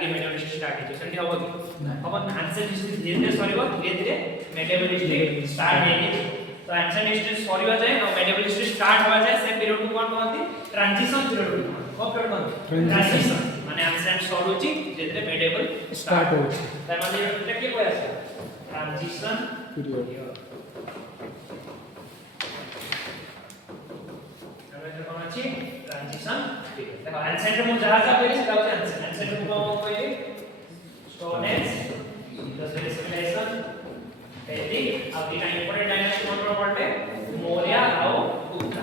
के medieval history start हो सेठी होबो कि अब एंशिएंट हिस्ट्री धीरे धीरे सरीबो धीरे धीरे मेडिवल हिस्ट्री स्टार्ट हे तो एंशिएंट हिस्ट्री सरीबा जाय और मेडिवल हिस्ट्री स्टार्ट होबा जाय से पीरियड को कोन कहंती ट्रांजिशन पीरियड को पीरियड कहंती ट्रांजिशन माने एंशिएंट सरूची धीरे धीरे मेडिवल स्टार्ट हो तार माने एटा के कोइ आसे ट्रांजिशन पीरियड ट्रांजिशन पीरियड देखो एंशिएंट में जहां जहां पहले से होता है एंशिएंट में कोई स्टोन एज इंडस्ट्रियल सिविलाइजेशन पहले अब ये इंपोर्टेंट डायनेस्टी कौन पड़ते मौर्य और गुप्ता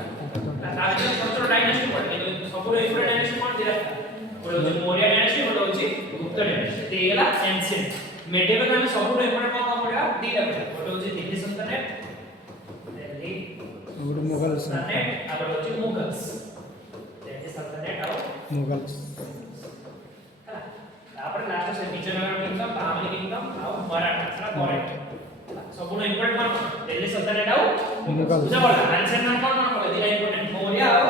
ताकि सबसे डायनेस्टी पड़ते जो सब इंपोर्टेंट डायनेस्टी कौन दिला और जो मौर्य डायनेस्टी और जो गुप्ता डायनेस्टी तेला एंशिएंट मेडिवल में सब इंपोर्टेंट कौन पड़ेगा दिला और जो दिल्ली सल्तनत दिल्ली और मुगल सल्तनत और जो मुगल्स सल्तनत और मुगल्स तापर लास्ट से विजयनगर किंगडम बामनी किंगडम और मराठा करेक्ट सब इंपोर्टेंट कौन दिल्ली सल्तनत और मुगल बुझा पड़ा आंसर नाम कौन कौन पड़े दिल्ली इंपोर्टेंट मौर्य और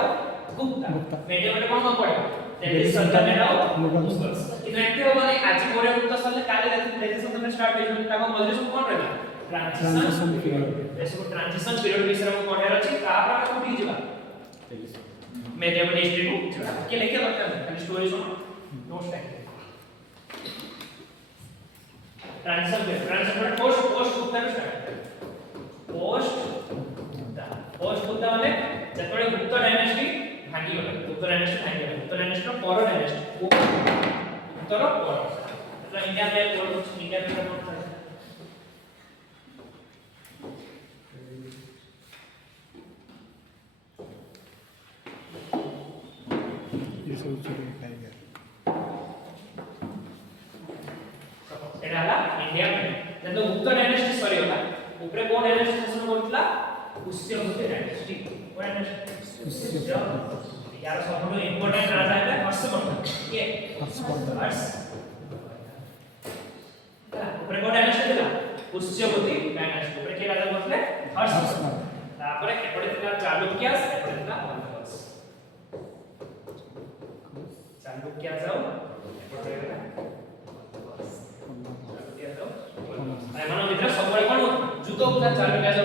गुप्ता मेडिवल कौन कौन पड़े दिल्ली सल्तनत और मुगल्स इतना एक्टिव होगा नहीं आज मौर्य गुप्ता सल्तनत काले दिल्ली सल्तनत स्टार्ट हो ताको मझरे सब कौन रहेगा ट्रांजिशन पीरियड ऐसे को ट्रांजिशन पीरियड विषय में पढ़ार अछि तापर कोठी जिबा मेडिवल हिस्ट्री को के लेके दरकार खाली स्टोरी सुनो notes type transition period post Gupta start post Gupta माने जतबे गुप्ता डायनेस्टी भांगी गला गुप्ता डायनेस्टी पर डायनेस्टी गुप्ता रो पर मतलब इंडिया में इंडिया में कौन था ये सब चीजें खाएगा एटा हला इंडिया में जब गुप्ता डायनेस्टी सरी होला ऊपर कोन डायनेस्टी शासन करथला पुष्यभूति डायनेस्टी कोन डायनेस्टी यार सबनो इंपोर्टेंट राजा है हर्षवर्धन के हर्षवर्धन ऊपर कोन डायनेस्टी थिला पुष्यभूति डायनेस्टी ऊपर के राजा बोलले हर्षवर्धन तापर एपडे थिला चालुक्यास एपडे थिला मौर्यवंश चालुक्यास जाओ एपडे थिला एमान मित्र सबले कोन जुतो उता चालुक्यास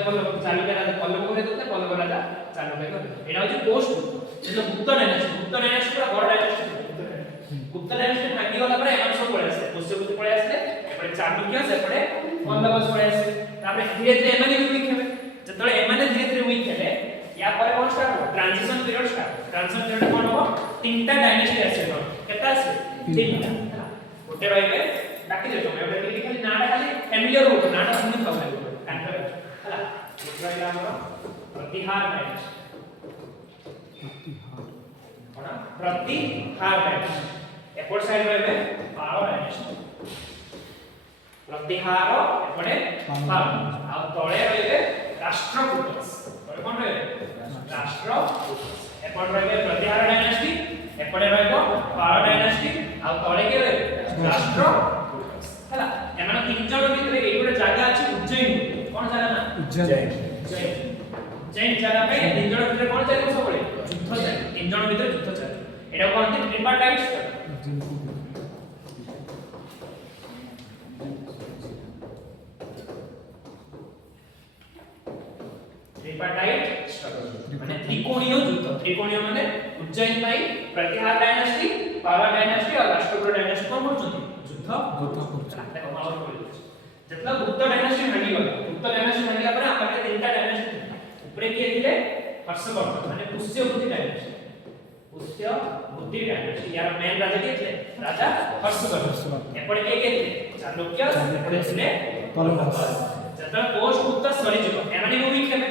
चालुक्या पल्लव करे तो पल्लव राजा चालुक्या एटा होची पोस्ट जो गुप्ता डायनेस्टी पूरा बड़ डायनेस्टी गुप्ता डायनेस्टी भांगी गला पर एमान सब पळे आसे पुष्यभूति पळे आसे एपडे चालुक्यास एपडे पल्लव पळे आसे तापर धीरे धीरे एमाने वीक हेबे जतले एमाने धीरे धीरे वीक हेले या पर कोन स्टार्ट हो ट्रांजिशन पीरियड कोन हो तीनटा डायनेस्टी आसे केता आसे तीनटा गोटे रहिबे बाकी दे तो एबे खाली नाडा खाली फैमिलियर हो नाडा सुनि पाउ कांटर हला गोटे रहिला हमर प्रतिहार डायनेस्टी प्रतिहार डायनेस्टी एपट साइड रहिबे पाल डायनेस्टी प्रतिहार एपटे पाल आ तळे रहिबे राष्ट्रकूटस तळे कोन रहिबे राष्ट्रकूटस एपट रहिबे प्रतिहार डायनेस्टी एपटे रहइबो पाल डायनेस्टी आ तळे के रहिबे राष्ट्रकूटस हला एमान तीन जण भितरे एई गोटे जागा अछि उज्जैन कोन जागा ना उज्जैन जैन जगह पे तीन जण भितर कोन चाहि सबले युद्ध चाहि तीन जण भितर युद्ध चाहि एटा कोनती ट्रिपार्टाइट स्ट्रगल माने त्रिकोणीय माने उज्जैन पाई प्रतिहार डायनेस्टी पाला डायनेस्टी और राष्ट्रकूट डायनेस्टी कोन करछथि युद्ध देखो पावर कर जतला गुप्ता डायनेस्टी भांगी गला गुप्ता डायनेस्टी भांगिला पर हमर तीनटा डायनेस्टी ऊपर के थिले हर्षवर्धन माने पुष्यभूति डायनेस्टी यार मेन राजा के थे राजा हर्षवर्धन एपड़े के थे चालुक्य एपड़े थिले पल्लव जतला पोस्ट गुप्ता सरी जको एमाने वीक हेबे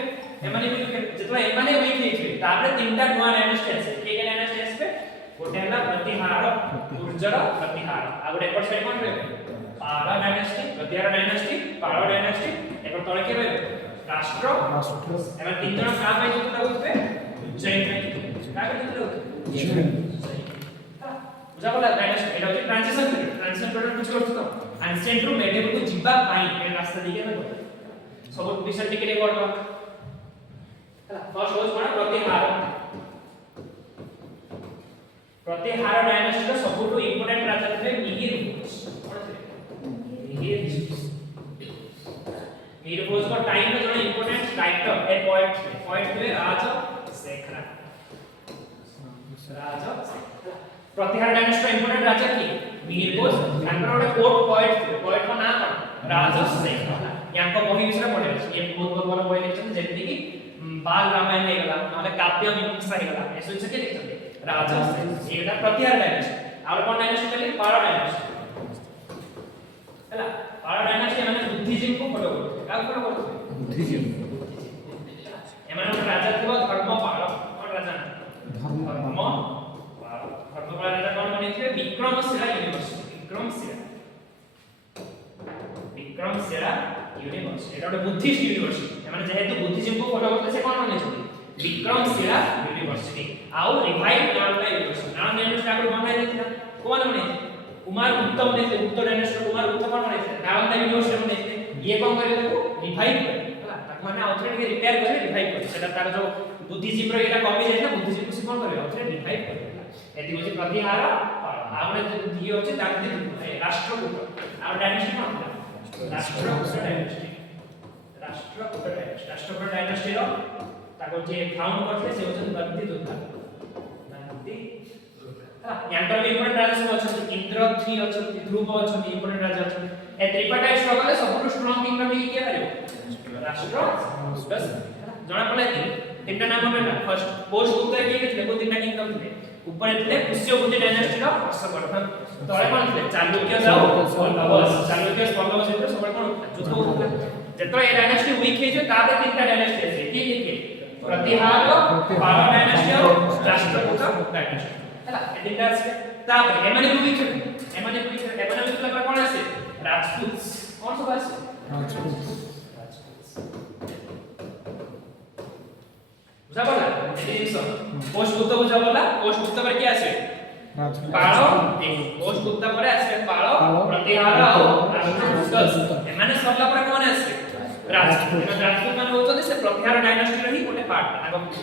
जतला एमाने वीक हेइछे तापरे तीनटा नुवा डायनेस्टी आसे के डायनेस्टी आसे गोटे हला प्रतिहार गुर्जर प्रतिहार आ गोटे एपड़ साइड कोन रे पाला डायनेस्टी प्रतिहार डायनेस्टी पाला डायनेस्टी एपड़ तळे के रे राष्ट्र एमा तीन जण का भाई जो होते उज्जैन में का करते उज्जैन बुझा पड़ा डायनेस्टी एटा होची ट्रांजिशन पीरियड कुछ करतो तो एंशिएंट रू मेडिवल को जिबा पाई ए रास्ता दिके ना सब विषय टिके रिकॉर्ड कर हला फर्स्ट होज कोन प्रतिहार डायनेस्टी रो सबटु इंपोर्टेंट राजा थे मिहिर टाइम में जो इंपोर्टेंट राइटर ए पोएट थे राजा शेखर प्रतिहार डायनेस्टी इंपोर्टेंट राजा की मीर घोष तांकर गोटे पोएट थे पोएट का नाम राजा शेखर यांको बही विषय पढे ये बहुत बहुत बड़ा बही लिखछन जेति कि बाल रामायण हे गला माने काव्य मीमांसा हे गला एसो से के लिखछन राजा शेखर एटा प्रतिहार डायनेस्टी और कोन डायनेस्टी चले पाल डायनेस्टी हला पाल डायनेस्टी माने बुद्धिजीवी को फॉलो करते का फॉलो करते बुद्धिजीवी एमाने राजा थिबो धर्म पाल कोन राजा धर्म पाल राजा कोन बनिथिले विक्रमशिला यूनिवर्सिटी विक्रमशिला यूनिवर्सिटी एटा गोटे बुद्धिस्ट यूनिवर्सिटी एमाने जेहेतु बुद्धिजीवी को फॉलो करते से कोन बनिथिले विक्रमशिला यूनिवर्सिटी आउ रिवाइव नालंदा यूनिवर्सिटी आगु बनाइ देथिला कोन बनिथिले कुमार गुप्त बनिथिले गुप्त डायनेस्टी कुमार गुप्त कोन बनिथिले नालंदा यूनिवर्सिटी बनिथिले ये कोन करे ताको रिवाइव करे हला ताको माने आउथरे के रिपेयर करे रिवाइव करे सेटा तार जो बुद्धिजीवी रो एटा कमी जायना बुद्धिजीवी को से कोन करे आउथरे रिवाइव करे एति होची प्रतिहार आउने दिए होची ताकि राष्ट्रकूट आ डायनेस्टी कोन राष्ट्रकूट डायनेस्टी रो ताको जे फाउंड करथे से होचन गद्दी दुर्गा यांतर भी इंपोर्टेंट राजा सब अछन इंद्रथी अछन ध्रुव अछन इंपोर्टेंट राजा अछन ए त्रिपाठाई स्ट्रगल सबटु स्ट्रांग किंगडम ही के पारियो राष्ट्र बस जणा पले तीनटा नाम बेटा फर्स्ट पोस्ट उत्तर के थे को तीनटा किंगडम थे ऊपर थे पुष्यभूति डायनेस्टी रो हर्षवर्धन तळे कोन थे चालुक्य जाओ पल्लव चालुक्य पल्लव से सब कोन युद्ध होता जतो ए डायनेस्टी वीक हे जो ताबे तीनटा डायनेस्टी है के प्रतिहार पाल डायनेस्टी और राष्ट्रकूट डायनेस्टी हला एडिटा আছে তারপরে এমানে वीक তারপর কোন আছে রাজপুত কোন সব আছে राजपूत বুঝা পড়লা এই সব পোষগুপ্ত বুঝা পড়লা পোষগুপ্ত পরে কি আছে राजपूत পাল পোষগুপ্ত পরে আছে পাল প্রতিহার রাজপুত এমানে সবলা পরে কোন আছে রাজপুত রাজপুত মানে হচ্ছে সে প্রতিহার ডাইনাস্টি র হি কোনে পার্ট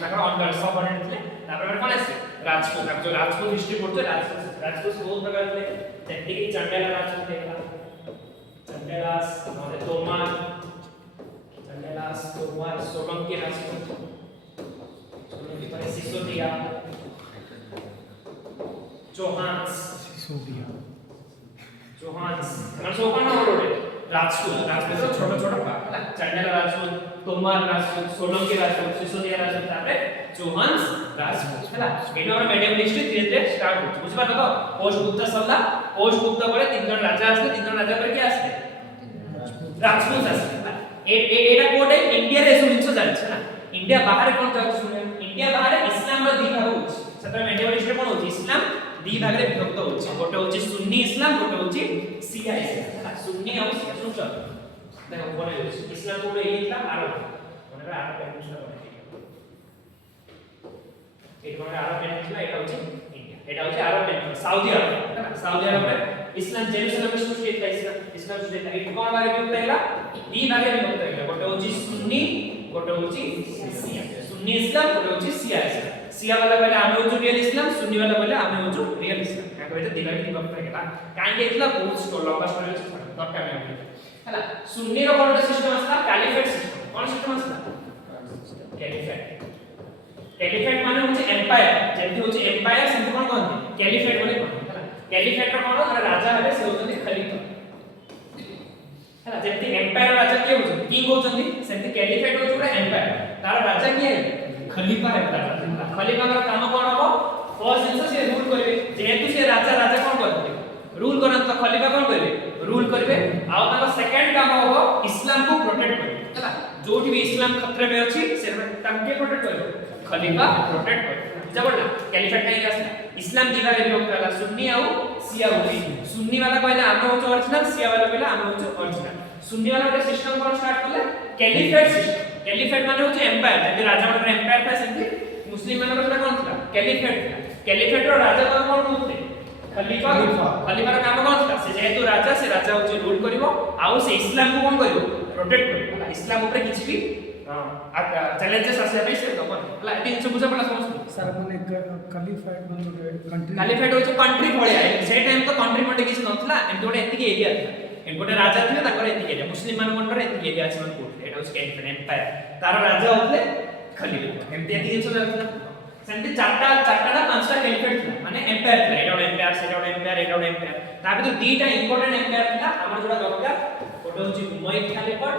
তাকর অন্ডার সবঅর্ডিনেট थे তারপরে কোন আছে राजपूत अब जो राजपूत हिस्ट्री पढ़ते राजपूत बहुत प्रकार थे जैसे कि चंडेला राजपूत देखला चंडेलास और तोमार सोलंकी राजपूत सोलंकी पर सिसोदिया जोहान्स मतलब सोकन ना बोलोगे राजपूत तो छोटा छोटा पार्ट चंडेला राजपूत तोमार राजपूत सोलंकी राजपूत सिसोदिया राजपूत तारे जोहान्स राजपूत हैला एटा हमर मीडियम लिस्ट धीरे धीरे स्टार्ट होछ बुझ पारलो तो पोषगुप्त सरला पोषगुप्त परे तीन जन राजा आसले तीन जन राजा परे की आसले राजपूत आसले एटा कोटे इंडिया रे सब जिंस जानि छै ना इंडिया बाहर कोन जाउ सुने इंडिया बाहर इस्लाम रो दी भाग होछ सत्र मीडियम लिस्ट रे कोन होछ इस्लाम दी भाग रे विभक्त होछ गोटे होछ सुन्नी इस्लाम गोटे होछ शिया इस्लाम सुन्नी और शिया सुनछ देखो कोन इस्लाम कोन एइला आरब कोन आरब पेनिनसुला এটা মানে আরব পেনিনসুলা এটা হচ্ছে ইন্ডিয়া এটা হচ্ছে আরব পেনিনসুলা সাউদি আরব রে ইসলাম জেরুসালেমে সৃষ্টি হইছে ইসলাম সৃষ্টি হইছে এটা কোন ভাগে বিভক্ত হইলা ଦି ଭାগে ବିଭକ୍ତ হইলা ଗୋଟେ ହଉଛି ସୁନ୍ନି ଗୋଟେ ହଉଛି ଶିଆ ସୁନ୍ନି ଇସଲାମ ଗୋଟେ ହଉଛି ଶିଆ ଇସଲାମ ଶିଆ वाला କହିଲେ ଆମେ ହଉଛୁ ରିଅଲ ଇସଲାମ ସୁନ୍ନି वाला କହିଲେ ଆମେ ହଉଛୁ ରିଅଲ ଇସଲାମ ଏହା କହିଲେ ଦି ଭାগে ବିଭକ୍ତ ହେଇଗଲା କାହିଁକି ହେଇଥିଲା ବହୁତ ଲମ୍ବା ଷ୍ଟୋରୀ ଅଛି ଦରକାର ନାହିଁ ହେଲା ସୁନ୍ନି ର କୋନଟା ସିଷ୍ଟମ ଆସିଲା କାଲିଫେଟ ସିଷ୍ଟମ କୋନ ସିଷ୍ଟମ ଆସିଲା କ୍ୟାଲିଫେଟ कैलिफेट माने होचे एम्पायर जेति होचे एम्पायर सेंति कोन कहନ୍ତି कैलिफेट बोले कोन हला कैलिफेट रो कोन अरे राजा हेबे से होचନ୍ତି खलीफा हला जेति एम्पायर राजा के होचନ୍ତି किंग होचନ୍ତି सेंति कैलिफेट होचे पूरा एम्पायर तार राजा के खलीफा है खलीफा का काम कोन हो फर्स्ट जिंस से रूल करबे जेतु से राजा कोन करबे रूल करन तो खलीफा कोन करबे रूल करबे आ तार सेकंड काम हो इस्लाम को प्रोटेक्ट करबे हला जोठी भी इस्लाम खतरे में अछि से तंके प्रोटेक्ट करबे खलीफा प्रोटेक्ट कर जबरना कैलिफेट काई आसला इस्लाम दी भागे विभक्त होला सुन्नी और शिया बोली सुन्नी वाला कहले आमे होच ओरिजिनल शिया वाला कहले आमे होच ओरिजिनल सुन्नी वाला के सिस्टम कोन स्टार्ट करले कैलिफेट सिस्टम कैलिफेट माने होच एम्पायर जे राजा माने एम्पायर था सेंति मुस्लिम माने कोन था कैलिफेट रो राजा कोन होते खलीफा रो काम कोन था से जेहेतु राजा होच रूल करिवो आ से इस्लाम को कोन करिवो प्रोटेक्ट करिवो इस्लाम ऊपर किछि भी चैलेंजेस आसे पे से कोन हला एति सब बुझा पला समझ सर माने क्वालिफाइड माने कंट्री क्वालिफाइड होच कंट्री भलिया से टाइम तो कंट्री मटे किछ नथला एंड गोटे एति एरिया था एंड गोटे राजा थिले ताकर एति एरिया मुस्लिम मान कोन एति एरिया छै कोन एटा एटा होची कैलिफेट एम्पायर तार राजा होतले खलीफा एमती एति जिंस जातला सेंटी चारटा पांचटा कैलिफेट थिला माने एम्पायर थिला एटा एम्पायर सेटा एम्पायर ता भीतर दीटा इंपोर्टेंट एम्पायर थिला हमर जोडा दरकार ओटा होची उमय्यद खलीफट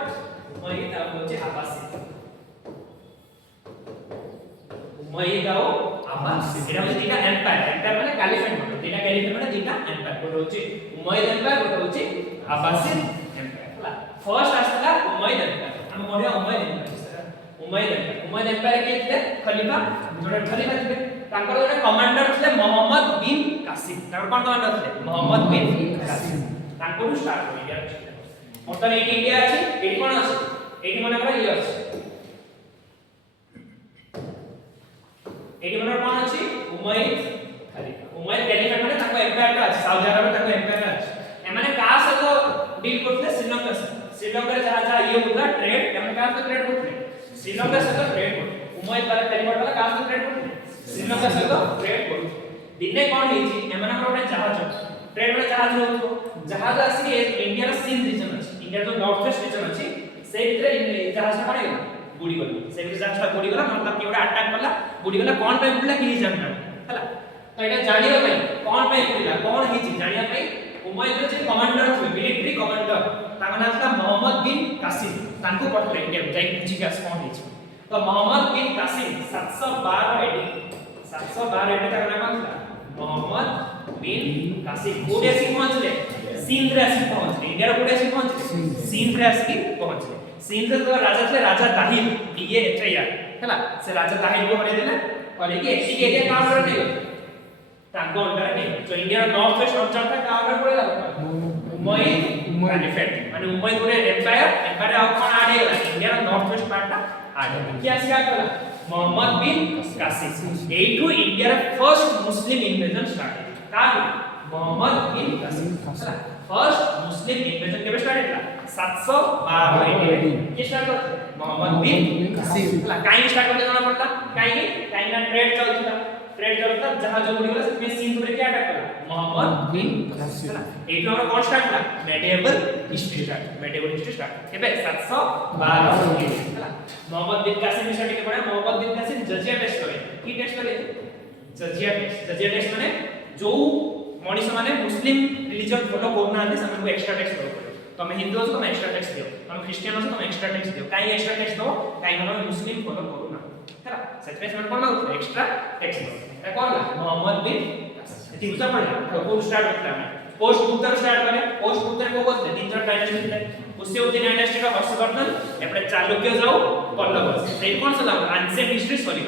उमय्यद आ होची अब्बासिद उमय्यद आओ अब्बासिद एटा होची दीटा एम्पायर माने कैलिफेट मतलब दीटा कैलिफेट माने दीटा एम्पायर ओटा होची उमय्यद एम्पायर ओटा होची अब्बासिद एम्पायर हला फर्स्ट आसला उमय्यद एम्पायर हम मोडे उमय्यद एम्पायर के थे खलीफा जोडा खलीफा थे तांकर जोडा कमांडर थे मोहम्मद बिन कासिम तांकर कोन कमांडर थे मोहम्मद बिन कासिम तांकर स्टार्ट हो इंडिया मोटन इंडिया अछि एटी कोन अछि एटी माने हमरा ये अछि एटी माने कोन अछि उमय्यद खलीफा माने तांको एम्पायर अछि सऊदी अरब तांको एम्पायर अछि ए माने का सतो डील करथले श्रीलंका से श्रीलंका जहां ये होता ट्रेड एमन का से ट्रेड करथले श्रीलंका से ट्रेड उमय्यद वाला खलीफा वाला का से ट्रेड करथले श्रीलंका से ट्रेड करू दिने कोन हेछि एमन हमरा ओटा जहाज ट्रेड वाला जहाज होतो जहाज आसी इंडिया रा सिंध रीजन अछि इंडिया जो नॉर्थ वेस्ट रीजन अछि से भितरे जहाज कोन गेला बुडी गला से भितरे जहाज बुडी गला मतलब कि ओटा अटैक करला बुडी गला कोन पे बुडला कि जानना हला तो एटा जानिबा पई कोन पे बुडला कोन हेछि जानिबा पई उमय्यद जे कमांडर थे मिलिटरी कमांडर ताका नाम था मोहम्मद बिन कासिम तांको पठले इंडिया जाई पूछी के कोन हेछि तो Mohammad bin Qasim 712 AD 712 AD ताका नाम था मोहम्मद बिन कासिम कोडे आसी पहुंचले सिंध रे आसी पहुंचले इंडिया रे कोडे आसी पहुंचले सिंध रे आसी पहुंचले सिंध रे राजा थे राजा ताहिर ये एट्रिया हला से राजा ताहिर को हरे देले और ये एसी एरिया काम करने तांको अंडर ने जो इंडिया नॉर्थ वेस्ट अंचल था का अंडर पड़ेगा उमय्यद कैलिफेट माने उमय्यद गोटे एम्पायर आउ कोन आडे गला इंडिया नॉर्थ वेस्ट पार्ट ता आडे क्या स्टार्ट कला मोहम्मद बिन कासिम एटू India first Muslim invasion start का Muhammad bin Qasim first Muslim invasion केबे स्टार्ट हैला 712 एडी के स्टार्ट करते मोहम्मद बिन कासिम काई स्टार्ट करते जाना पड़ता काई ना ट्रेड चलता जहाज जो बुडी गला में सिंध में क्या अटैक करा मोहम्मद बिन कासिम एटू हमरा कोन स्टार्ट करा मेडिएवल हिस्ट्री स्टार्ट केबे 712 एडी हला मोहम्मद बिन कासिम स्टार्ट के पड़े मोहम्मद बिन कासिम जजिया टेस्ट करे की टेस्ट करे जजिया टेस्ट माने जो मनीष माने मुस्लिम रिलीजन फॉलो करना है से हमको एक्स्ट्रा टैक्स दो तमे हिंदू हो तो तमे एक्स्ट्रा टैक्स दियो तमे क्रिश्चियन हो तो तमे एक्स्ट्रा टैक्स दियो काई एक्स्ट्रा टैक्स दो काई हम मुस्लिम फॉलो करूना हला सेटमेंट में कोन होता एक्स्ट्रा टैक्स दो ए कोन मोहम्मद बिन ठीक बुझा पड़ला तो कोड स्टार्ट होता है पोस्ट उत्तर स्टार्ट करे पोस्ट उत्तर को बोलते तीन चार डायनेस्टी थे उससे उतनी डायनेस्टी का हर्षवर्धन एपरे चालुक्य जाओ पल्लव से कोन सला एंशिएंट हिस्ट्री सॉरी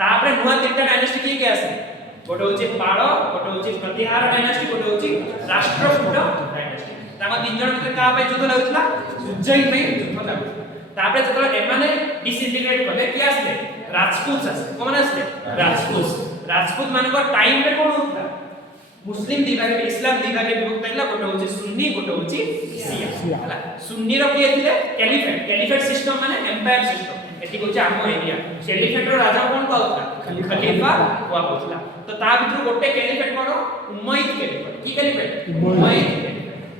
तापरे नुवा तीनटा डायनेस्टी के आसे गोटे होची पाड़ गोटे होची प्रतिहार डायनेस्टी गोटे होची राष्ट्रकूट डायनेस्टी तामा तीन जण के का पे युद्ध लागुतला उज्जैन पे युद्ध लागुतला तापरे जतरा एमाने डिसइंटीग्रेट करले कि आसले राजपूत आसले कोन आसले राजपूत मानकर टाइम रे कोन होता मुस्लिम दिभागे इस्लाम दिभागे विभक्त हैला गोटे होची सुन्नी गोटे होची शिया हला सुन्नी रो के थिले कैलिफेट सिस्टम माने एम्पायर सिस्टम एटी कोचे आमो एरिया कैलिफेट रो राजा कोन कहउतला खलीफा हुआ कहउतला तो ता भितर गोटे कैलिफेट कोन उमय्यद कैलिफेट की कैलिफेट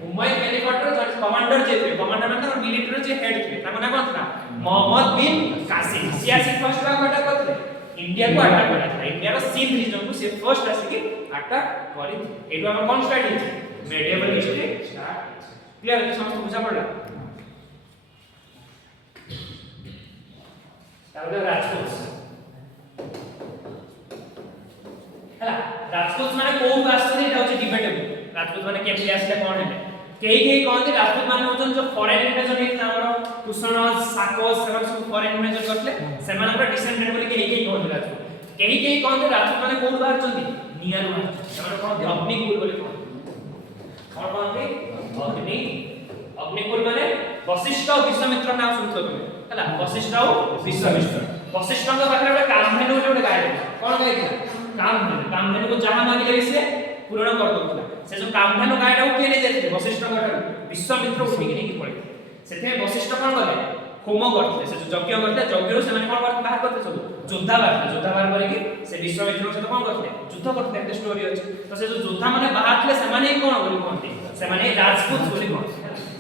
उमय्यद कैलिफेट रो कमांडर जे थे कमांडर मतलब मिलिटरी जे हेड थे ताको ना कोन था मोहम्मद बिन कासिम सियासी फर्स्ट ला अटैक करते इंडिया को अटैक करा था इंडिया रो सिंध रीजन को से फर्स्ट आसी के अटैक करी एटो हम कोन स्टार्ट हिचे मेडिएवल हिस्ट्री स्टार्ट क्लियर है समस्त बुझा पड़ला तारले राजपूत हला राजपूत माने कोन आस्ते एटा होचे डिबेटेबल राजपूत माने केमती आस्ते कोन है केही कहते राजपूत माने होचन जो फॉरेन इन्वेजन हे हमरो कुशनज साकोस सब फॉरेन इन्वेजन करले से मानकर डिसेंडेंट बोली केही कहते राजपूत केही कहते राजपूत माने कोन बाहर चंदी नियार बाहर हमरो कोन अग्निकुल बोली कोन अग्निकुल माने वशिष्ठ और विश्वामित्र नाम सुनथो तुमे हला वशिष्ठ और विश्वामित्र वशिष्ठ का पाखरे बडा कामधेनु बोले गाय कोन गाय कामधेनु को जहां मांगिले से पूर्ण कर दोला से जो कामधेनु गायटा को के ले जाते वशिष्ठ का विश्वामित्र उठी के नहीं पड़े सेथे वशिष्ठ कोन गले होम करते से जो यज्ञ करते यज्ञ से माने कोन करते बाहर करते सब योद्धा बाहर करे कि से विश्वामित्र से कोन करते युद्ध करते एक स्टोरी अछि तो से जो योद्धा माने बाहर थे से माने कोन बोली कोनते से माने राजपूत बोली कोन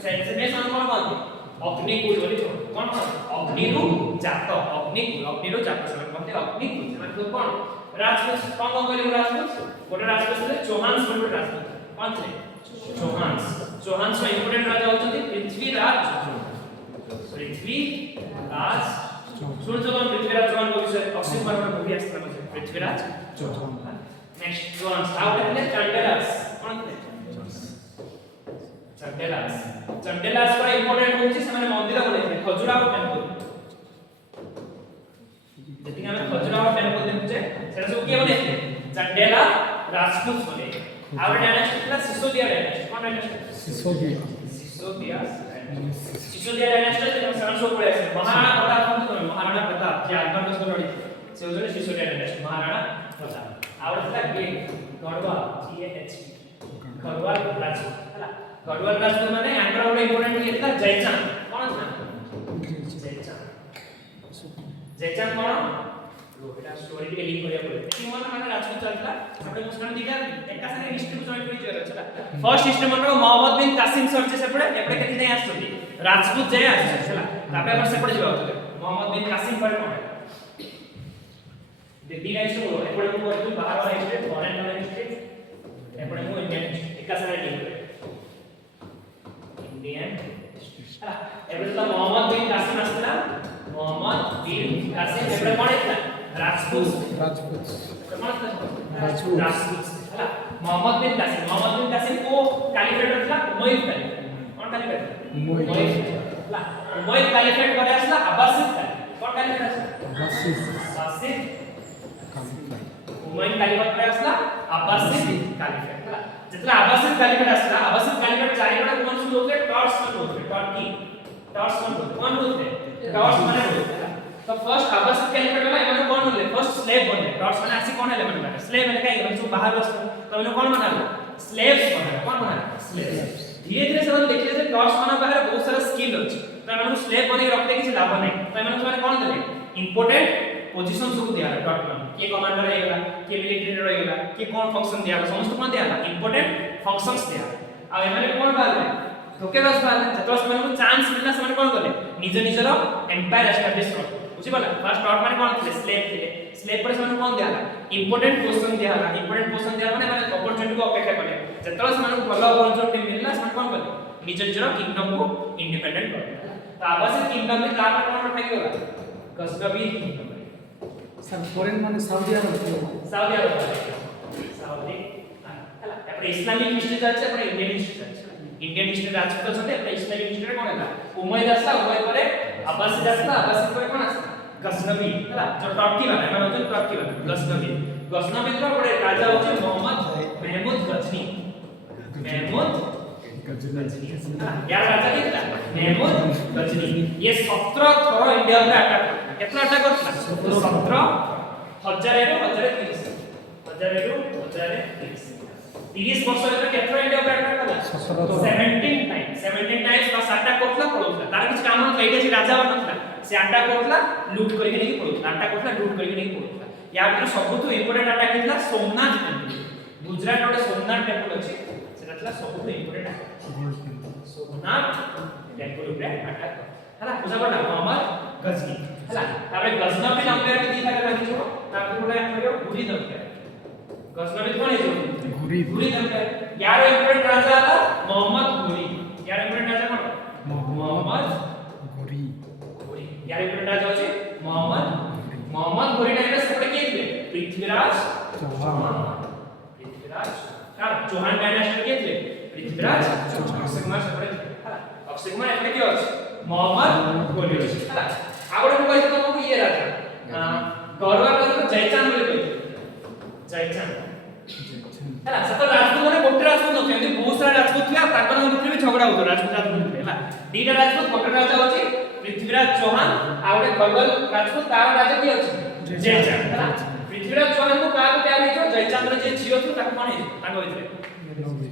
से में सन कोन कोनते ଅଗ୍ନିକୁଳ ବୋଲି କହନ୍ତି କଣ ଅଗ୍ନିରୁ ଜାତ ଅଗ୍ନିରୁ ଜାତ ସେମାନେ କହନ୍ତି ଅଗ୍ନିକୁଳ ସେମାନେ ସବୁ କଣ ରାଜପୁତ କଣ କହିଲେ ରାଜପୁତ ଗୋଟେ ରାଜପୁତ ଥିଲେ ଚୌହାନ ଗୋଟେ ରାଜପୁତ କଣ ଥିଲେ ଚୌହାନ ଇମ୍ପୋର୍ଟାଣ୍ଟ ରାଜା ହଉଛନ୍ତି ପୃଥ୍ୱୀରାଜ ଚୌହାନ ପୃଥ୍ୱୀରାଜ ଚୌହାନଙ୍କ ବିଷୟରେ ଅକ୍ଷୟ କୁମାରଙ୍କ ମୁଭି ଆସିଥିଲା ମଝିରେ ପୃଥ୍ୱୀରାଜ ଚୌହାନ ନେକ୍ସଟ ଚୌହାନ ଆଉ ଗୋଟେ ଥିଲେ ଚଣ୍ଡେଲାସ କଣ ଥିଲେ चंडेलास पर इंपोर्टेंट होची ସେମାନେ ମନ୍ଦିର ବନେଇଥିଲେ ଖଜୁରାहो ଟେମ୍ପଲ ଯେତିକି ଆମେ ଖଜୁରାहो ଟେମ୍ପଲ ଦେଖୁଛେ ସେଟା ସବୁ କିଏ ବନେଇଥିଲେ ଚଣ୍ଡେଲା ରାଜପୁତ ବନେଇଥିଲେ ଆଉ ଗୋଟେ ଡାଇନାସ୍ଟି ଥିଲା ସିସୋଦିଆ ଡାଇନାସ୍ଟି କଣ ଡାଇନାସ୍ଟି ସିସୋଦିଆ ଡାଇନାସ୍ଟି ସେମାନେ ସବୁ ପଳେଇ ଆସିଲେ ମହାରାଣା ପ୍ରତାପ କଣ ମହାରାଣା ପ୍ରତାପ ଯେ ଆଲବାର୍ଟୋ ସବୁ ଲଢିଥିଲେ ସେ ହଉଥିଲେ ସିସୋଦିଆ ଡାଇନାସ୍ଟି ମହାରାଣା ପ୍ରତାପ ଆଉ ଗୋଟେ ଥିଲା ଗढ़वाल गढ़वाल राजपूत ହେଲା गढ़वाल राजपूत माने आंध्र ଗୋଟେ इंपोर्टेंट କିଏ ଥିଲା ଜୟଚାंद କଣ ଥିଲା ଜୟଚାंद କଣ ଏଟା ଷ୍ଟୋରି ଟିକେ ଲିଙ୍କ କରିବା ପଡିବ ଏଠି ମାନେ ରାଜपूତ ଚାଲଥିଲା ଗୋଟେ ମୁସଲମାନ ଦିଟା ଏକା ସାଙ୍ଗେ ହିଷ୍ଟ୍ରି ଜଏନ୍ କରି ଯିବାର ଅଛି ହେଲା ଫର୍ଷ୍ଟ ହିଷ୍ଟ୍ରି ମଣ୍ଡଳ ମୋହମ୍ମଦ ବିନ କାସିମ ସରଚେ ସେପଟେ ଏପଟେ କେତେ ଯାଇ ଆସୁଛନ୍ତି ରାଜपूତ ଯାଇ ଆସୁଛନ୍ତି ହେଲା ତାପରେ ଆମର ସେପଟେ ଯିବା ହଉଥିଲେ ମୋହମ୍ମଦ ବିନ କାସିମ ପରେ କଣ ଦିଟା ହିଷ୍ଟ୍ରି ବୋଲ ଏପଟେ ମୁଁ କରିଥିଲି ବାହାର ହିଷ୍ଟ୍ରି ଫରେନ୍ ହିଷ୍ଟ୍ରି एपड़े मु इंडियन एका सारे लिंक इंडियन ହେଲା एपड़े तो मोहम्मद बिन कासिम आस्था मोहम्मद बिन कासिम एपड़े कोन इतना राजपूत कोन ହେଲା मोहम्मद बिन कासिम को कैलिफेट था उमय्यद कैलिफेट कोन कैलिफेट उमय्यद ହେଲା उमय्यद कैलिफेट करे आस्था अब्बासिद कोन कैलिफेट अब्बासिद उमय्यद कैलिफेट करे आस्था अब्बासिद कैलिफेट ହେଲା ଯେତେବେଳେ अब्बासिद कैलिफेट ଆସିଲା अब्बासिद कैलिफेट ଚାରିଟା କୋन ସବୁ होते ଟର୍ସ होते ଟର୍ସ ମାନେ होते तो फर्स्ट अब्बासिद कैलिफेट वाला एମାନେ कोन होले फर्स्ट स्लेव बने टर्स माने आसी कोन हेले माने स्लेव हेले काई एମାନେ सब बाहर बस तो एମାନେ कोन बनालो स्लेव्स बनालो कोन बनालो स्लेव्स धीरे धीरे सब देखले जे टर्स माने बाहर बहुत सारा स्किल अछि तो एମାନଙ୍କୁ स्लेव बने रखले किछि लाभ नै तो एମାନଙ୍କୁ माने कोन देले इंपोर्टेंट पोजीशन सब दिया डॉट वन के कमांडर रहेगा के मिलिट्री रहेगा के कौन फंक्शन दिया समस्त कोन दिया इंपोर्टेंट फंक्शंस दिया आ एमाने कोन बाले धोकेबाज बाले जतवा समय को चांस मिलना समय कोन करले निज निजर एम्पायर एस्टैब्लिश कर बुझी पाला फर्स्ट डॉट माने कोन थे स्लेव पर समय कोन दिया इंपोर्टेंट पोजीशन दिया माने माने अपॉर्चुनिटी को अपेक्षा करले जतवा समय को भलो अपॉर्चुनिटी मिलला समय कोन करले निज निजर किंगडम को इंडिपेंडेंट कर तो अब्बासिद किंगडम में का कोन रखा गया गजनवी किंगडम सर फॉरेन माने सऊदी अरब ହେଲା एपरे इस्लामिक हिस्ट्री जाचे एपरे इंडियन हिस्ट्री जाचे इंडियन हिस्ट्री राजपूत छते एपरे इस्लामिक हिस्ट्री कोन हैला उमय्यद आसला उमय्यद परे अब्बासिद आसला अब्बासिद परे कोन आसला गजनवी ହେଲା जो टर्की वाला एमान होते टर्की वाला गजनवी रो बड़े राजा होचे मोहम्मद महमूद गजनी यार राजा के था महमूद गजनी ये 17 थोर इंडिया पे अटैक केतना अटैक करला 17,000 रो 1030 30 वर्ष रे केतना इंडिया पे अटैक करला 17 टाइम्स का अटैक करला पड़ोला तार किछ काम न कइले जे राजा बनथला से अटैक करला लूट करके नहीं पड़ोला या भीतर सबुतु इंपोर्टेंट अटैक हिला सोमनाथ टेंपल गुजरात रे सोमनाथ टेंपल अछि सेटा थला सबुतु इंपोर्टेंट सोमनाथ टेंपल रे अटैक हला बुझा पड़ला मोहम्मद गजनी हला तारे गजनवी नंबर के दिखा के रखियो तापर बोला करियो घुरी दरकार गजनवी कोन है घुरी दरकार यार इंपोर्टेंट राजा हला मोहम्मद घुरी यार इंपोर्टेंट राजा कोन मोहम्मद घुरी यार इंपोर्टेंट राजा अछि मोहम्मद घुरी टाइम से पड़े के थे पृथ्वीराज चौहान डायनेस्टी के थे पृथ्वीराज चौहान अक्षय कुमार से पड़े हला अक्षय कुमार एपटे के अछि मोहम्मद घुरी हला आगोडे को कहि तुमको ये राजा गढ़वाल राजा जयचांद बोले कहि जयचांद हला सत राजपूत माने गोटे राजपूत न केंदी बहुत सारा राजपूत थिया ताकर भितर भी झगड़ा होतो राजपूत हला दीटा राजपूत गोटे राजा होची पृथ्वीराज चौहान आउडे गढ़वाल राजपूत तार राजा की अछि जयचांद हला पृथ्वीराज चौहान को का प्यार हितो जयचांद रे जे झियो थु ताको कोन हितो ताको भितर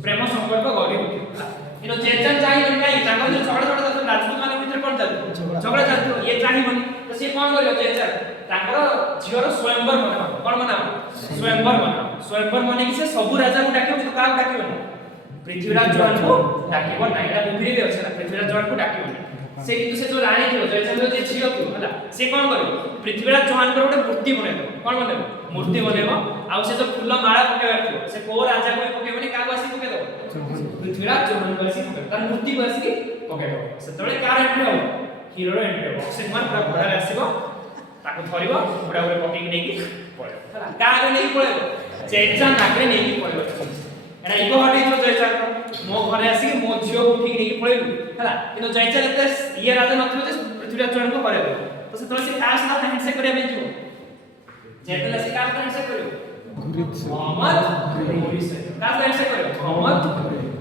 प्रेम संपर्क गरी होतो हला इनो जयचांद चाहि न काई ताको जे झगड़ा राजपूत माने भितर कोन चालतो झगड़ा चालतो ये चाहि मन तो से कोन करियो जयचांद ताकर झियोर स्वयंवर बनाओ कोन बनाओ स्वयंवर माने कि से सब राजा को डाकियो कि का डाकियो पृथ्वीराज चौहान को डाकियो ना एटा मूवी रे अछि ना पृथ्वीराज चौहान को डाकियो से किंतु से जो रानी थियो जयचंद्र जे झियो थियो हला से कोन करियो पृथ्वीराज चौहान कर गोटे मूर्ति बनेबो कोन बनेबो मूर्ति बनेबो आ से जो फूल माला पकेबार थियो से को राजा को पकेबनी का आसी पके दो पृथ्वीराज चौहान को आसी पके तार मूर्ति को आसी पके दो से तळे कार एंट्री हो हीरो एंट्री हो अक्षय कुमार पूरा घोड़ा रे आसीबो ताको धरिबो घोड़ा ऊपर पकेकी नेकी पळे हला का आगे नेकी पळे जयचंद आगे नेकी पळे एना इगो हटे जो जयचंद मो घरे आसी मो झियो उठी नेकी पळेलु हला किंतु जयचंद एते ये राजा नथलो जे पृथ्वीराज चौहान को करे तो से तळे से का साथ हैंडशेक करे में जो जेतले से का हैंडशेक करियो मोहम्मद घोरी से का हैंडशेक करियो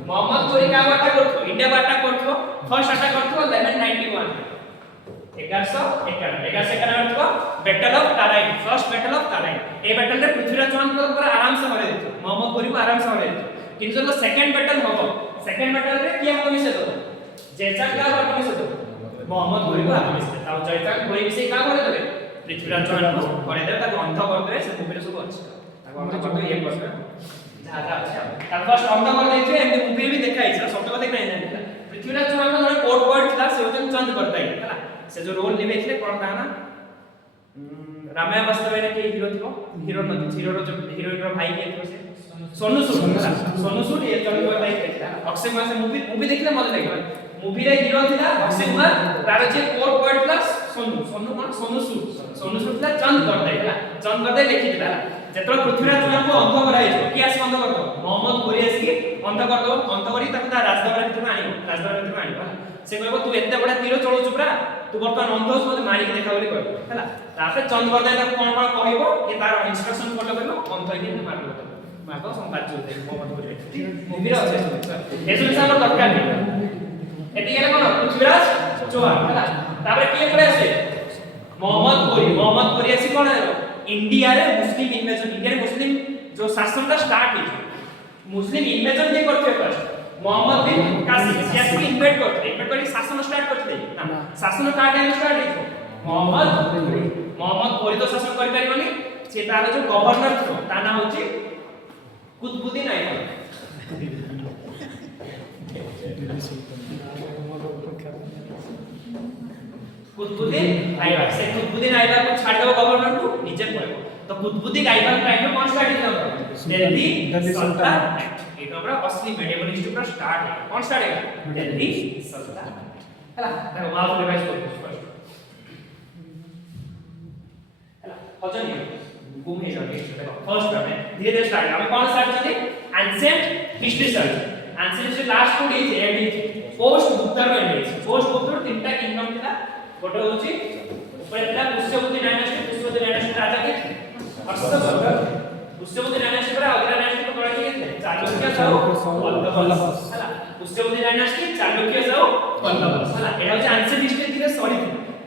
मोहम्मद घोरी का बाटा करथो इंडिया बाटा करथो फर्स्ट अटैक करथो 1191 1151 से करना था battle of Tarain first battle of Tarain ए बैटल रे पृथ्वीराज चौहान को पूरा आराम से हरे देतो मोहम्मद घोरी को आराम से हरे देतो किंतु जो सेकंड बैटल होबो सेकंड बैटल रे किया हाथ मिसे दो जयचंद का हाथ मिसे दो मोहम्मद घोरी को हाथ मिसे ताऊ जयचंद घोरी से का करे देबे पृथ्वीराज चौहान को करे देबे ताको अंध कर देबे से मूवी रे सब अछि ताको अंध कर दे ये करबे जा अच्छा तार फर्स्ट अंध कर देछे एमती मूवी भी देखाइ छ सब तो देख नहीं जाने पृथ्वीराज चौहान को जने कोड वर्ड था से होतन चंद करताई हला से जो रोल निभे थे कोन था ना रामायण वास्तव में के हीरो थियो हीरो न हीरो रो जो हीरोइन रो भाई के थियो से सोनू सूद ये चंद करताई था अक्षय कुमार से मूवी देखले मजा लागला मूवी रे हीरो थिला अक्षय कुमार तार जे code word plus Sonu Sood था चंद करताई हला चंद करताई लिखि दिला जेतरो पृथ्वीराज चौहान को अंध कराई जो कि आसी अंध कर दो मोहम्मद घोरी आसी अंध कर दो अंध करी ताको ता राजदरबार भितर आनिबो से कहबो तू एते बडा तीर चलौछु पुरा तू बर्तमान अंध होस मते मारी के देखा बोली कहबो हला तासे चंद कर दे ताको कोन कोन कहबो कि तार इंस्ट्रक्शन फॉलो करलो अंध होई के मारलो मारबो संपाद जो दे मोहम्मद घोरी मूवी रे আছে एसो हिसाब दरकार नहीं एते गेले कोन पृथ्वीराज चौहान हला ताबे के करे আছে मोहम्मद घोरी आसी कोन इंडिया रे मुस्लिम इन्वेजन इंडिया रे मुस्लिम जो शासन का स्टार्ट है मुस्लिम इन्वेजन के करते फर्स्ट मोहम्मद बिन कासिम सियासी इन्वेड करते शासन स्टार्ट करते ना शासन का टाइम स्टार्ट है मोहम्मद घोरी तो शासन कर परिबनी से तार जो गवर्नर थियो ता नाम होची कुतुबुद्दीन ऐबक से कुतुबुद्दीन ऐबक को छाड़ दो गवर्नर को नीचे पड़ेगा तो कुतुबुद्दीन ऐबक टाइम में कौन स्टार्ट किया दिल्ली सल्तनत एटा हमरा असली मेडिवल हिस्ट्री पर स्टार्ट है कौन स्टार्ट है दिल्ली सल्तनत हला देखो माफ रिवाइज करो फर्स्ट हला वचन ये घूमे जाते देखो फर्स्ट में धीरे धीरे स्टार्ट हम कौन स्टार्ट करते एंशिएंट हिस्ट्री सर्च एंशिएंट से last two days and post Gupta रो एंड पोस्ट गुप्ता तीनटा किंगडम थिला गोटे होची ऊपर थिला पुष्यवती डायनास्टी राजा के हर्षवर्धन पुष्यवती डायनास्टी पर अग्र डायनास्टी को तोड़ा के चालुक्य जाओ पल्लव हला पुष्यवती डायनास्टी चालुक्य जाओ पल्लव हला एटा होची एंशिएंट हिस्ट्री थिले सॉरी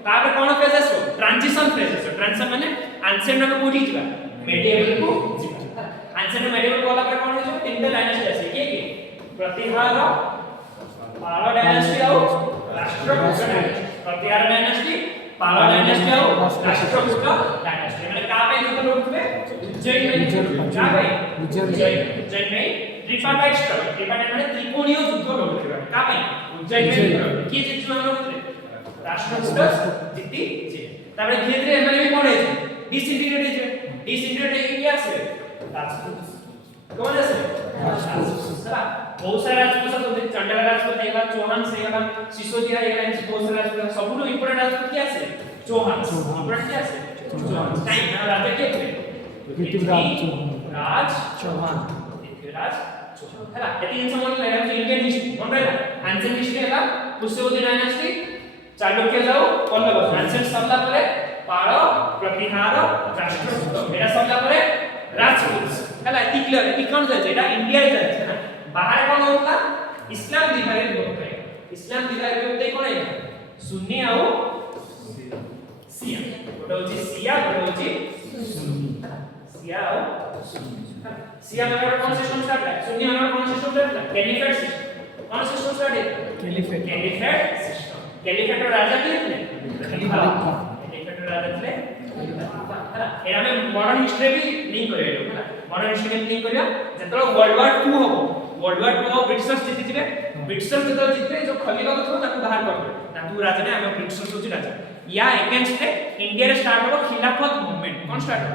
तापर कोन फेज आसो ट्रांजिशन फेज आसो ट्रांजिशन माने एंशिएंट रो कोठी जिबा मेडिएवल को जिबा एंशिएंट मेडिएवल वाला पर कोन होची तीनटा डायनास्टी आसे के प्रतिहार पाल डायनास्टी और राष्ट्रकूट डायनास्टी प्रतिहार डायनास्टी पाल डायनास्टी और राष्ट्रकूट डायनास्टी माने का पे युद्ध लड़ते उज्जैन में क्या भाई उज्जैन में ट्रिपार्टाइट स्ट्रगल ट्रिपार्टाइट माने त्रिकोणीय युद्ध लड़ते का पे उज्जैन में की जितु हम लड़ते राष्ट्रकूट जिति जे तारे धीरे धीरे एमने भी कोन है डिसइंटीग्रेट क्या से राजपूत कौन है बहुत सारा राजपूत सब चंडल राजपूत है चौहान से है सिसोदिया है बहुत सारा राजपूत सबुलो इंपोर्टेंट राजपूत क्या है चौहान इंपोर्टेंट क्या है चौहान टाइम ना राजा के थे पृथ्वीराज चौहान हैला एती समझ लेला इंडियन हिस्ट्री कोन रहला एंशिएंट हिस्ट्री हैला पुष्यवती डायनास्टी चालुक्य जाओ पल्लव एंशिएंट सबला परे पाल प्रतिहार राष्ट्रकूट एटा सबला परे राजपूत हैला एती क्लियर एती कोन जाय एटा इंडिया रे जाय ना बाहर कोन होतला इस्लाम डिवाइड होता है इस्लाम डिवाइड होते कोन है सुन्नी और शिया गोटे होची शिया गोटे होची सुन्नी शिया और शिया माने कोन सिस्टम स्टार्ट है सुन्नी माने कोन सिस्टम स्टार्ट है कैलिफेट सिस्टम कौन सिस्टम स्टार्ट है कैलिफेट सिस्टम कैलिफेट राजा के थे खलीफा कैलिफेट राजा थे हैला एरा में मॉडर्न हिस्ट्री भी लिंक करियो हैला मॉडर्न हिस्ट्री के लिंक करियो जेतरो वर्ल्ड वार 2 होबो वर्ल्ड वार 2 ब्रिटिशर्स जीति जिवे ब्रिटिशर्स जतो जीते जो खलीफा को ताको बाहर कर दे ताकू राजा ने हम ब्रिटिशर्स होची राजा या अगेंस्ट रे इंडिया रे स्टार्ट हो खिलाफत मूवमेंट कौन स्टार्ट हो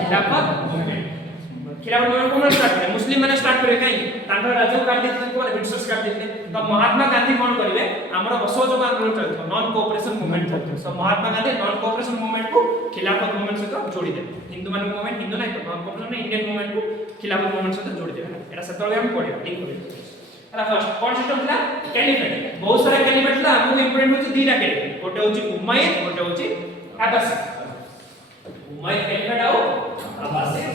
खिलाफत मूवमेंट खिलाफत मूवमेंट कौन स्टार्ट करे मुस्लिम माने स्टार्ट करे काई तांकर राजा को काट देते को ब्रिटिशर्स काट देते तो महात्मा गांधी कौन करिवे हमर असहयोग आंदोलन चलतो नॉन कोऑपरेशन मूवमेंट तो Mahatma Gandhi non cooperation movement को खिलाफत मूवमेंट से जोड़ी दे हिंदू मान मूवमेंट हिंदू नहीं तो नॉन कोऑपरेशन इंडियन मूवमेंट को खिलाफत मूवमेंट से जोड़ी दे एटा सेतले हम पढे लिंक करे हला फर्स्ट कौन सिस्टम था कैलिफेट बहुत सारा कैलिफेट था हमको इंपोर्टेंट होची दीटा कैलिफेट गोटे होची उमय्यद गोटे होची अब्बासिद उमय्यद कैलिफेट आओ अब्बासिद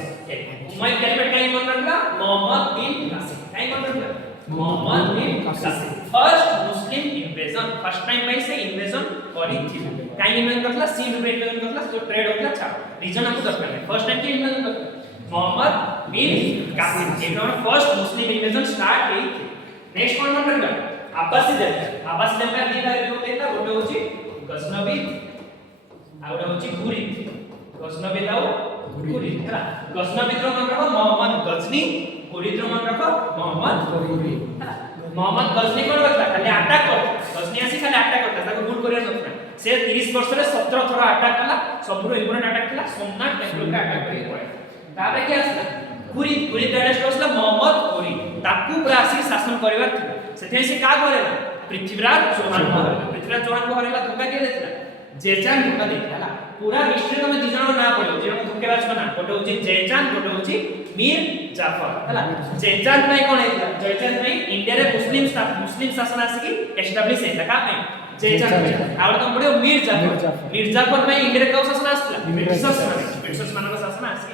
उमय्यद कैलिफेट काई मन रखला मोहम्मद बिन कासिम काई मन रखला Muhammad bin Qasim first Muslim invasion first time by से इन्वेजन करी थी काई इन्वेजन करला सी इन्वेजन करला जो ट्रेड होतला छा रीजन हमको दरकार है फर्स्ट टाइम के इन्वेजन करला मोहम्मद बिन कासिम ये हमारा फर्स्ट मुस्लिम इन्वेजन स्टार्ट हुई थी नेक्स्ट कौन मन रखला अब्बासिद का दीटा जो देता गोटे होची गजनबी आ गोटे होची घुरिद गजनबी दाओ घुरिद हैला गजनबी रो मन रखो मोहम्मद गजनी घुरिद रो मन रखो मोहम्मद घुरिद मोहम्मद गजनी कोन रखला खाली अटैक कर गजनी आसी खाली अटैक करता ताको रूल करिया नथला से 30 वर्ष रे 17 थरा अटैक कला सबरो इंपोर्टेंट अटैक कला सोमनाथ टेम्पल का अटैक करी पड़े ताबे के आसला घुरिद एरेस्ट होसला मोहम्मद घुरिद ताकू पूरा आसी शासन करबार थिला सेथे से का करेला पृथ्वीराज चौहान को हरेला धोखा के देथिला जयचांद धोखा देथिला पूरा हिस्ट्री में दी जण ना पड़ो जे धोखेबाज को ना गोटे होची जयचांद गोटे होची मीर जाफर हला जयचांद भाई कोन हेतिला जयचांद भाई इंडिया रे मुस्लिम शासन आसी की एस्टैब्लिश हेला का भाई जयचांद भाई आउर तो पड़ो मीर जाफर भाई इंडिया रे का शासन आसला ब्रिटिशर्स मानक शासन आसी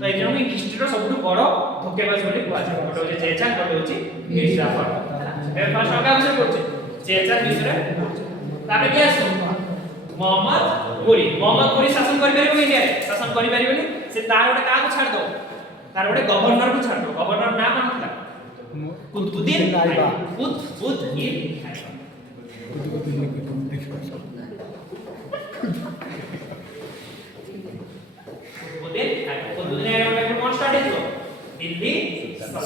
तो ए जण हिस्ट्री रो सबटु बड़ धोखेबाज बोली कुआ जाय गोटे होची जयचांद गोटे होची मीर जाफर ए फर्स्ट का आंसर करछे जयचांद विषय ताबे के आसो मोहम्मद घुरी शासन करि परिबो इंडिया शासन करि परिबोनी से तार गोटे का को छाड़ दो तार गोटे गवर्नर को छाड़ दो गवर्नर नाम कोन था कुतुबुद्दीन ऐबक कुतुबुद्दीन ऐबक कौन स्टार्ट है दिल्ली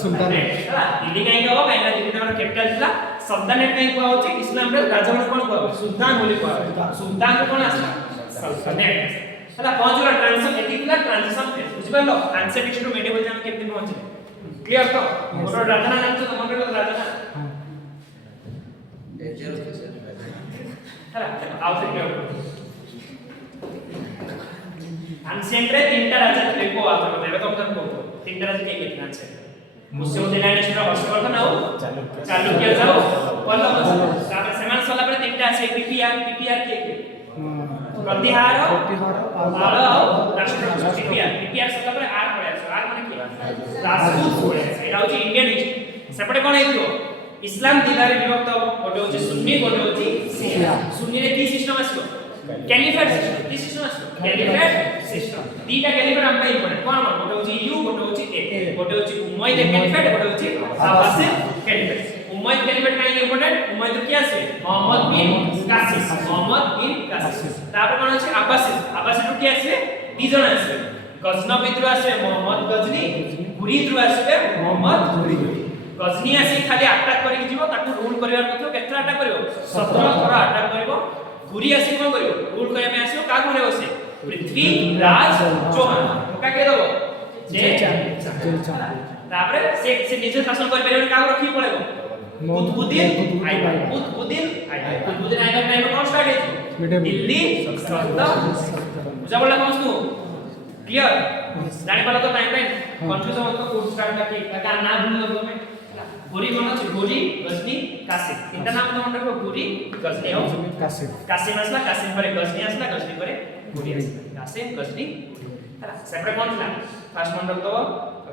सुल्तानेट हला दिल्ली काई गवा काई ना दिल्ली हमर कैपिटल थिला सुल्तानेट काई कोआ होची इस्लाम रे राजा मन कोन कोआ सुल्तान बोली कोआ सुल्तान को कोन आसला सुल्तानेट हला पहुंचला ट्रांजिशन एतिकला ट्रांजिशन फेज बुझि पालो एंशिएंट हिस्ट्री मेडिवल जाम केमति पहुंचे क्लियर तो मोर राजा ना नाम तो मन रे राजा ना हला आओ से क्लियर एंशिएंट रे तीनटा राजा थे को आता बताबे तो हम को तीनटा राजा के कितना আছে मुस्लिम डायनेस्टी रो हर्षवर्धन आओ चालुक्य जाओ पल्लव तापर समान सला पर तीनटा আছে पीपीआर के प्रतिहार आळ आओ राष्ट्र पीपीआर सला पर आर पड़े आर माने की राजपूत पड़े एटा होची इंडियन हिस्ट्री सेपटे कोन हेतियो इस्लाम दिलारे विभक्त गोटे होची सुन्नी गोटे होची शिया सुन्नी रे की सिस्टम आसलो कैलिफेट सिस्टम की सिस्टम आसलो कैलिफेट सिस्टम दीटा कैलिफेट हम इंपोर्टेंट कोन कोन गोटे होची यू गोटे होची ए गोटे होची उमय्यद कैलिफेट गोटे होची अब्बासिद कैलिफेट उमय्यद कैलिफेट काई इंपोर्टेंट उमय्यद की आसे मोहम्मद बिन कासिम तापर कोन আছে अब्बासिद की आसे दी जण आसे गजनबी रो आसे मोहम्मद गजनी घुरिद रो आसे मोहम्मद घुरिद गजनी आसी खाली अटैक करि जीवो ताकू रूल करिवार मथो केत्रा अटैक करिवो 17 थरा अटैक करिवो घुरी आसी कोन करिवो रूल करे में आसीओ का घरे बसे पृथ्वीराज चौहान का के दबो जयचांद तापरे से निजे शासन करि परिबो का रखि पड़ेबो कुतुबुद्दीन ऐबक टाइम कौन स्टार्ट है दिल्ली सुल्तान बुझा पड़ला कौन सु क्लियर जानि पाला तो टाइमलाइन कंफ्यूज मत को कोड स्टार्ट का ठीक का नाम भूल दो में घुरी मन अछि घुरी गजनी कासिम तीनटा नाम मन रखो घुरी गजनी और कासिम असला कासिम पर गजनी असला गजनी पर घुरी असला कासिम गजनी हला सेपरे कौन था फर्स्ट मन रख दो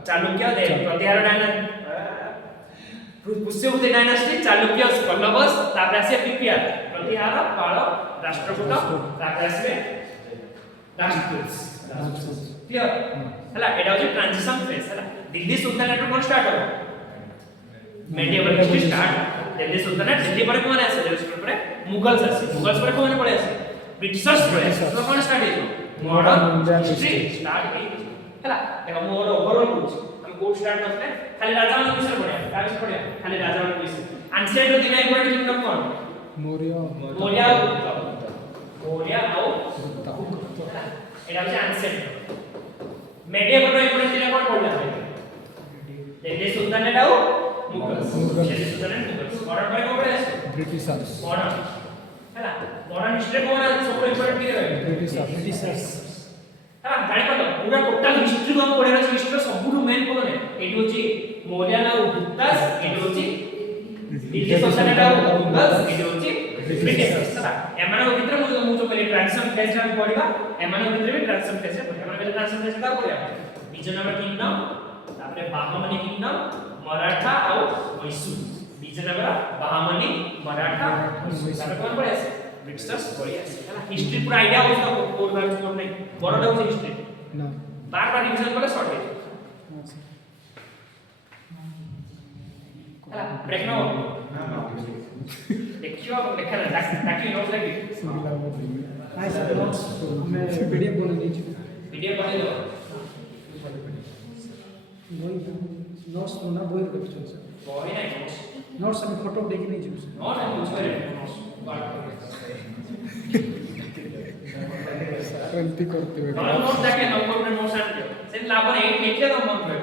चालुक्य दे प्रतिहार डायनास्टी पुष्यभूति डायनास्टी चालुक्य पल्लवस तापर आसे पीपीआर प्रतिहार पाळ राष्ट्रकूट तापर आसे राजपूत क्लियर हला एटा हो ट्रांजिशन फेज हला दिल्ली सुल्तानेट कोन स्टार्ट हो medieval history start Delhi sultanate Delhi पर कोन आसे दिल्ली पर मुगल्स पर कोन पड़े आसे ब्रिटिशर्स पड़े तो कोन स्टार्ट हो मॉडर्न हिस्ट्री स्टार्ट हला देखो मोर ओवरऑल कुछ हम कोड स्टार्ट करते खाली राजा मान विषय पढिया काबिस पढिया खाली राजा मान विषय आंसर रो दिना इम्पोर्टेंट किंगडम कोन मौर्य मौर्य और एटा होचे आंसर मेडिएवल रो इम्पोर्टेंट दिना कोन पढला दिल्ली सुल्तानेट और Mughals Delhi sultanate Mughals modern पर कोन पढे ब्रिटिशर्स मॉडर्न हैला मॉडर्न हिस्ट्री कोन सब इम्पोर्टेंट किए रहे ब्रिटिशर्स हां जानि पडलो पूरा टोटल हिस्ट्री को हम पढेरा हिस्ट्री सबुठु मेन कोन है एटी होची मौर्य और गुप्तास एटी होची दिल्ली सुल्तानेट और मुगल्स एटी होची ब्रिटिशर्स हैला एमानो भितर मु जो पहले ट्रांजिशन फेज रा पढिबा एमानो भितर भी ट्रांजिशन फेज रे पढिबा एमानो ट्रांजिशन फेज का पढिबा विजयनगर किंगडम तापरे बाहमनी किंगडम मराठा और मैसूर विजयनगर बाहमनी मराठा तापरे कोन पढे আছে ब्रिटिशर्स पढे আছে हैला हिस्ट्री पूरा आईडिया होता कोड वाला कोड नहीं बड़ा होता हिस्ट्री ना बार बार डिवीजन करले शॉर्ट है हैला ब्रेक नो देखियो देखा ना ताकि नोट्स लगी सिंगला वो हाय सर नोट्स मैं पीडीएफ बना दीजिए पीडीएफ बना लो वही नोट्स बना वही करते हैं सर वही नहीं नोट्स नोट्स में फोटो देखी नहीं चाहिए नोट है यूज करें नोट्स क्रांति करते हुए नोट्स जाके नंबर पे नोट्स आते से लाभर 8 लिखले तो मन रहे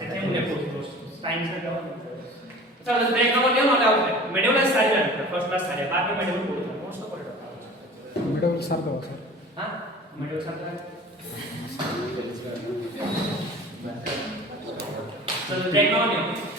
सेथे मुझे पूछ टाइम से डाउन चलो ब्रेक नंबर लियो ना आउट मेडिवल सारी फर्स्ट क्लास सारी बाद में मेडिवल पूरा नोट्स तो पढ़ो मेडल सर दो सर हां मेडिवल साथ चलो ब्रेक नंबर लियो